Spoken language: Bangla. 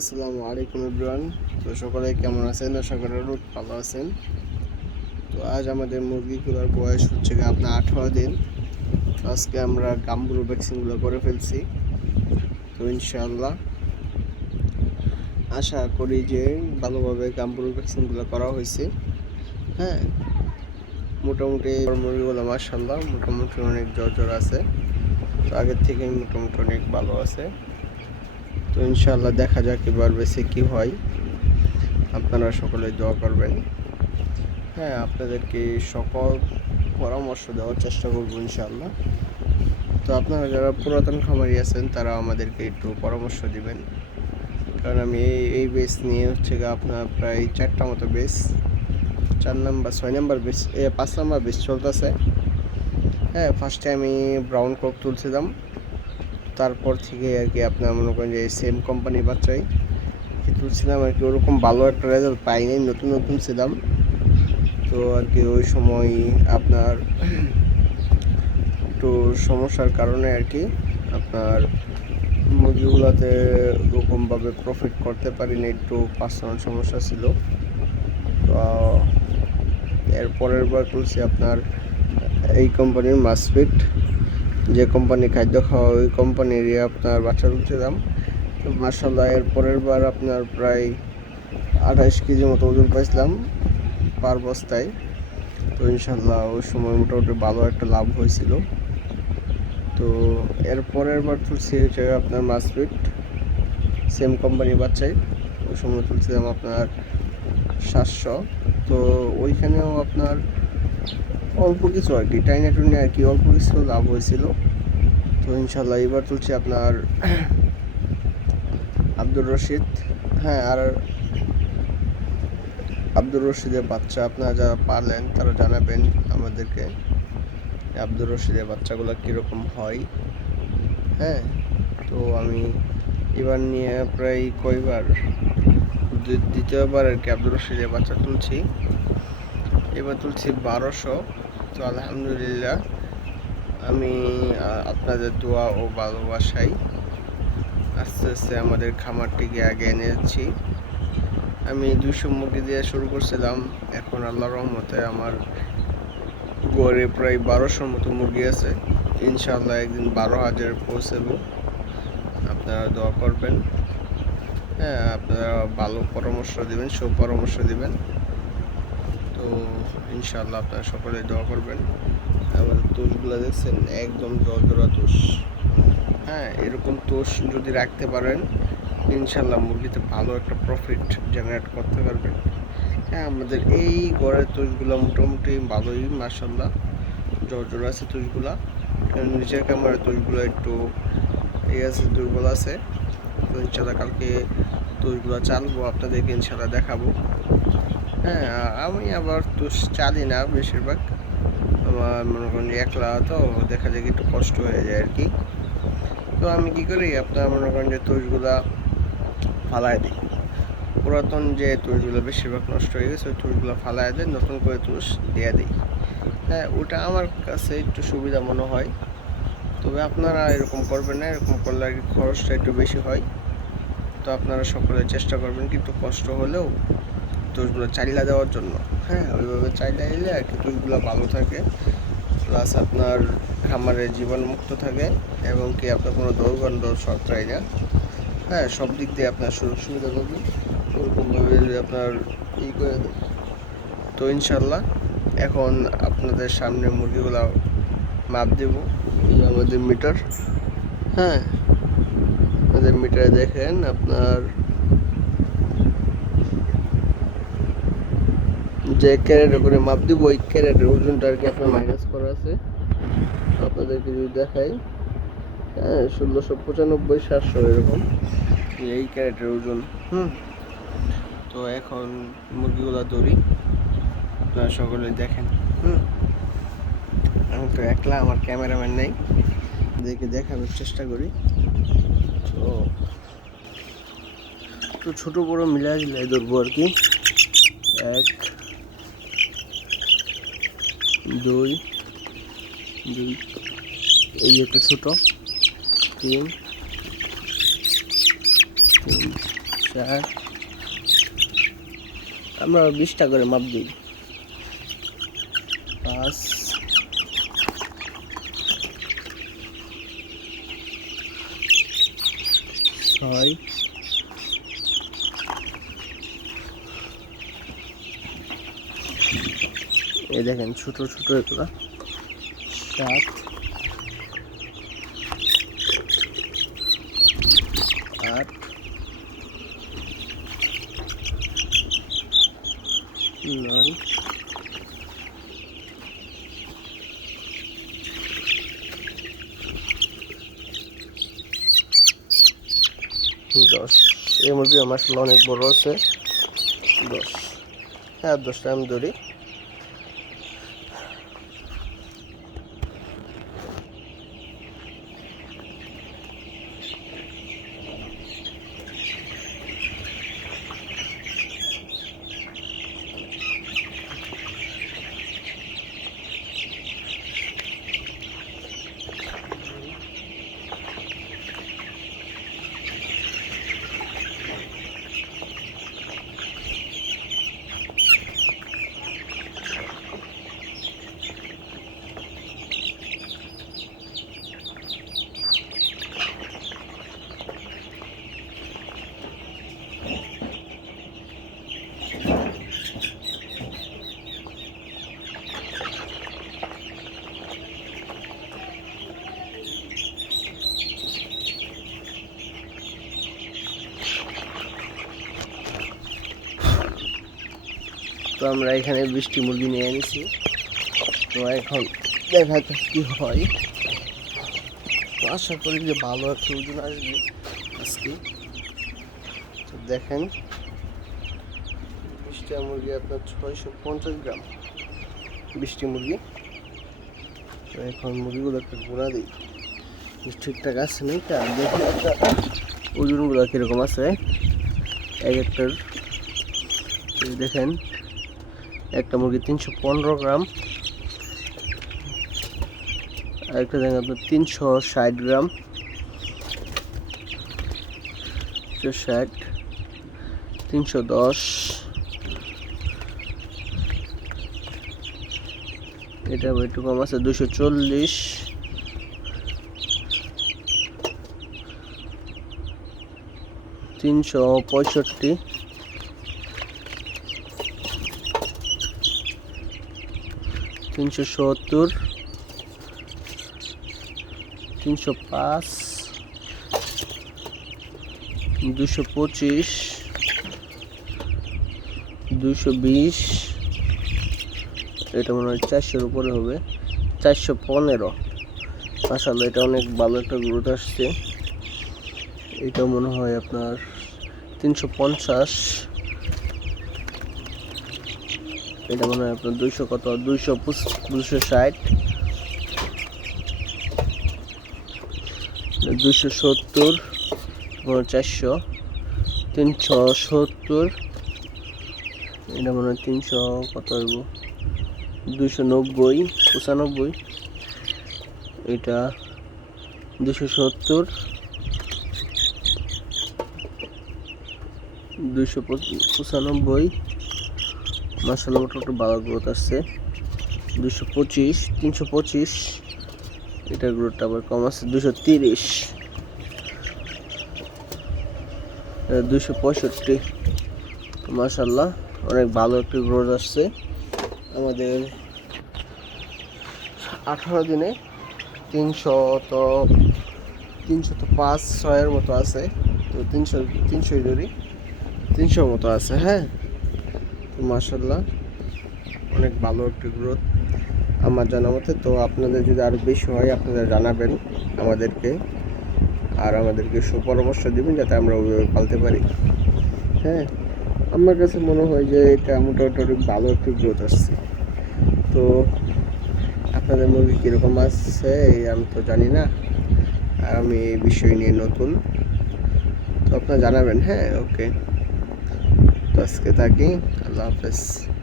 আসসালামু আলাইকুম এভরিওয়ান। তো সকলে কেমন আছেন? আশা করি ভালো আছেন। তো আজ আমাদের মুরগিগুলোর বয়স হচ্ছে আপনার 18 দিন। আজকে আমরা গাম্বুরু ভ্যাকসিনগুলো করে ফেলছি। তো ইনশাআল্লাহ আশা করি যে ভালোভাবে গাম্বুরু ভ্যাকসিনগুলো করা হয়েছে। হ্যাঁ, মোটামুটি মুরগিগুলো মাশাআল্লাহ মোটামুটি অনেক জ্বর আছে। তো আগের থেকে মোটামুটি অনেক ভালো আছে। তো ইনশাআল্লাহ দেখা যাক এবার বেশি কী হয়। আপনারা সকলে দোয়া করবেন। হ্যাঁ, আপনাদেরকে সকল পরামর্শ দেওয়ার চেষ্টা করব ইনশাআল্লাহ। তো আপনারা যারা পুরাতন খামারি আছেন তারা আমাদেরকে একটু পরামর্শ দিবেন, কারণ আমি এই বেস নিয়ে আপনার প্রায় 4টা মতো base, 4 number 6 number base 5 number base চলতেছে। হ্যাঁ, ফার্স্টে আমি ব্রাউন কক তুলছিলাম, তারপর থেকে আর কি আপনার মনে করেন যে সেম কোম্পানির বাচ্চাই তুলছিলাম আর কি। ওরকম ভালো একটা রেজাল্ট পাইনি, নতুন ছিলাম তো আর কি। ওই সময় আপনার একটু সমস্যার কারণে আর কি আপনার মুরগিগুলোতে ওরকমভাবে প্রফিট করতে পারিনি, একটু পার্সোনাল সমস্যা ছিল। তো এর পরের বার তুলছি আপনার এই কোম্পানির মাসফিট, যে কোম্পানি খাদ্য খাওয়া ওই কোম্পানির আপনার বাচ্চা তুলছিলাম। তো মার্শাল্লাহ এর পরের বার আপনার প্রায় 28 কেজি মতো ওজন পাইছিলাম পার বস্তায়। তো ইনশাল্লাহ ওই সময় মোটামুটি ভালো একটা লাভ হয়েছিল। তো এর পরের বার তুলছি হচ্ছে আপনার মাসফিট, সেম কোম্পানির বাচ্চাই। ওই সময় তুলছিলাম আপনার 700। তো ওইখানেও আপনার অল্প কিছু আর কি টাইনে টুনে আর কি অল্প কিছু লাভ হয়েছিল। তো ইনশাল্লাহ এবার তুলছি আপনার আব্দুর রশিদ। হ্যাঁ, আর আব্দুর রশিদের বাচ্চা আপনারা যারা পারলেন তারা জানাবেন আমাদেরকে আব্দুর রশিদের বাচ্চাগুলো কীরকম হয়। হ্যাঁ, তো আমি এবার নিয়ে প্রায় কয়বার দ্বিতীয়বার আর কি আব্দুর রশিদের বাচ্চা তুলছি। এবার তুলছি 1200। তো আলহামদুলিল্লাহ আমি আপনাদের দোয়া ও ভালোবাসায় আস্তে আস্তে আমাদের খামারটিকে আগে এনে যাচ্ছি। আমি 200 মুরগি দিয়ে শুরু করছিলাম, এখন আল্লাহর রহমতে আমার গড়ে প্রায় 1200 মতো মুরগি আছে। ইনশাআল্লাহ একদিন 12,000 পৌঁছাবো। আপনারা দোয়া করবেন। হ্যাঁ, আপনারা ভালো পরামর্শ দিবেন, সুপরামর্শ দিবেন। তো ইনশাআল্লাহ আপনারা সকলে দোয়া করবেন। আমাদের তোষগুলো দেখছেন একদম জলজোড়া তোষ। হ্যাঁ, এরকম তোষ যদি রাখতে পারেন ইনশাআল্লাহ মুরগিতে ভালো একটা প্রফিট জেনারেট করতে পারবেন। হ্যাঁ, আমাদের এই গড়ের তোষগুলো মোটামুটি ভালোই মাশাআল্লাহ জলজোড়া আছে তোষগুলা। নিচের ক্যামেরার তোষগুলো একটু আছে, দুর্বল আছে। তো ইনশাআল্লাহ কালকে তোষগুলো চালবো, আপনাদেরকে ইনশাআল্লাহ দেখাবো। হ্যাঁ, আমি আবার তোষ চালি না বেশিরভাগ, আমার মনে করেন একলা তো দেখা যায় একটু কষ্ট হয়ে যায় আর কি। তো আমি কি করি আপনার মনে করেন যে তোষগুলা ফালাই দিই। পুরাতন যে তুষগুলো বেশিরভাগ নষ্ট হয়ে গেছে ওই তুষগুলো ফালাই দেয়, নতুন করে তুষ দিয়ে দিই। হ্যাঁ, ওটা আমার কাছে একটু সুবিধা মনে হয়। তবে আপনারা এরকম করবেন না, এরকম করলে আর কি খরচটা একটু বেশি হয়। তো আপনারা সকলে চেষ্টা করবেন কিন্তু কষ্ট হলেও তুষগুলো চাইলা দেওয়ার জন্য। হ্যাঁ, ওইভাবে চাইলা দিলে আর কি তুষগুলো ভালো থাকে, প্লাস আপনার খামারের জীবাণুমুক্ত থাকে এবং কি আপনার কোনো দুর্গন্ধ ছড়ায় না। হ্যাঁ, সব দিক দিয়ে আপনার সুযোগ সুবিধা পাবেন ওরকমভাবে যদি আপনার করে দেন। তো ইনশাল্লাহ এখন আপনাদের সামনে মুরগিগুলো মাপ দেব। আমাদের মিটার, হ্যাঁ আমাদের মিটারে দেখেন আপনার যে ক্যারেটে করে মাপ দিব ওই ক্যারেটের ওজনটা আর কি আপনার মাইনাস করা আছে। আপনাদেরকে যদি দেখাই, হ্যাঁ 1695 700 এরকম এই ক্যারেটের ওজন। তো এখন মুরগিগুলো ধরি, আপনারা সকলে দেখেন। আমি তো একলা, আমার ক্যামেরাম্যান নেই, দেখে দেখানোর চেষ্টা করি। তো ছোটো বড়ো মিলাই মিলাই ধরবো আর কি। 1 2 2 এই একটা ছোটো, 3 3 4 আমরা 20টা করে মাপ দিই। 5 6 এই দেখেন ছোট ছোট এগুলা 7 8 9 10। এই মুরগি আমার আসলে অনেক বড় আছে। 10 হ্যাঁ 10টা আমি ধরি। তো আমরা এখানে 20টি মুরগি নিয়ে এনেছি। তো এখন দেখা যাক কি হয়। তো আশা করি যে ভালো একটা ওজন আসবে আজকে। তো দেখেন 20টা মুরগি আপনার 650 গ্রাম 20টি মুরগি। তো এখন মুরগিগুলো একটা ঘোরা দিই ঠিকঠাক আছে নাকি, আর দেখি একটা ওজনগুলো কীরকম আছে এক একটার। দেখেন একটা মুরগি 315 গ্রাম, আরেকটা দেখেন আপনার 360 গ্রাম, 360, 310, এটা একটু কম আছে 240, 365, 370, 305, 225, 220, এটা মনে হয় 400-এর উপরে হবে, 415। মাশাআল্লাহ এটা অনেক ভালো একটা গ্রোথ আসছে। এটা মনে হয় আপনার 350, এটা মনে হয় আপনার 200 কত 260, 270, 400, 370, এটা মনে হয় 300 কত হইব 290, 95, এটা 270, 295। মাশাআল্লাহ মোটামুটি ভালো গ্রোথ আসছে। 225, 325, এটার গ্রোথটা আবার কম আছে 230, 265। মাশাআল্লাহ অনেক ভালো একটি গ্রোথ আসছে। আমাদের 18 দিনে 305-6-এর মতো আছে। তো 300 ধরি 300 মতো আছে। হ্যাঁ তো মাশাআল্লাহ অনেক ভালো একটি গ্রোথ আমার জানা মতে। তো আপনাদের যদি আরও বেশি হয় আপনারা জানাবেন আমাদেরকে, আর আমাদেরকে সুপরামর্শ দিবেন যাতে আমরা ওইভাবে পালতে পারি। হ্যাঁ আমার কাছে মনে হয় যে এটা মোটামুটি অনেক ভালো একটি গ্রোথ আসছে। তো আপনাদের মুরগি কীরকম আসছে আমি তো জানি না, আর আমি এই বিষয় নিয়ে নতুন। তো আপনারা জানাবেন। হ্যাঁ ওকে, তো আজকে থাকি, আল্লাহ হাফেজ।